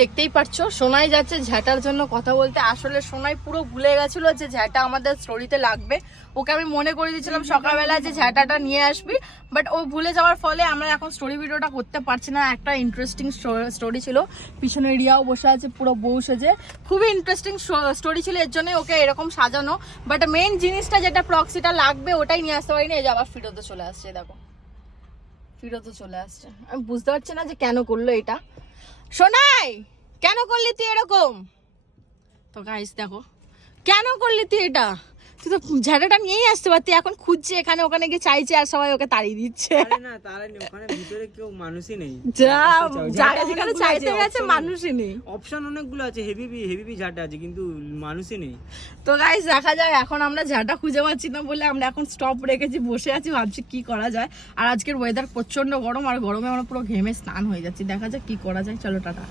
দেখতেই পাচ্ছ সোনাই যাচ্ছে ঝ্যাটার জন্য কথা বলতে। আসলে সোনাই পুরো ভুলে গেছিল যে ঝ্যাটা আমাদের স্টোরিতে লাগবে। ওকে আমি মনে করে দিয়েছিলাম সকালবেলা যে ঝ্যাটাটা নিয়ে আসবি, বাট ও ভুলে যাওয়ার ফলে আমরা এখন স্টোরি ভিডিওটা করতে পারছি না। একটা ইন্টারেস্টিং স্টোরি ছিল, পিছনে রিয়াও বসে আছে পুরো বউ সেজে, খুবই ইন্টারেস্টিং স্টোরি ছিল, এর জন্য ওকে এরকম সাজানো। বাট মেইন জিনিসটা যেটা প্রক্সিটা লাগবে ওটাই নিয়ে আসতে পারিনি। এই যে আবার ফিরোতে চলে আসছে, দেখো ফিরোতে চলে আসছে। আমি বুঝতে পারছি না যে কেন করলো এটা। সোনাই কেন করলি তুই এরকম? তো গাইস দেখো কেন করলি তুই এটা, তুই তো ঝাড়াটা নিয়েই আসতে পারতি। এখন খুঁজছে এখানে ওখানে গিয়ে চাইছে আর সবাই ওকে তাড়িয়ে দিচ্ছে। আরে না তাড়ানি, ওখানে ভিতরে কেউ মানুষই নেই। যা জায়গা যেখানে চাইতে গেছে মানুষই নেই। অপশন অনেকগুলো আছে, হেভি ঝাঁটা আছে কিন্তু মানুষই নেই। তো গাইস দেখা যায়, এখন আমরা ঝাঁটা খুঁজে পাচ্ছি না বলে আমরা এখন স্টপ রেখেছি, বসে আছি, ভাবছি কি করা যায়। আর আজকের ওয়েদার প্রচন্ড গরম, আর গরমে আমরা পুরো ঘেমে স্নান হয়ে যাচ্ছি। দেখা যাক কি করা যায়। চলো টাটা।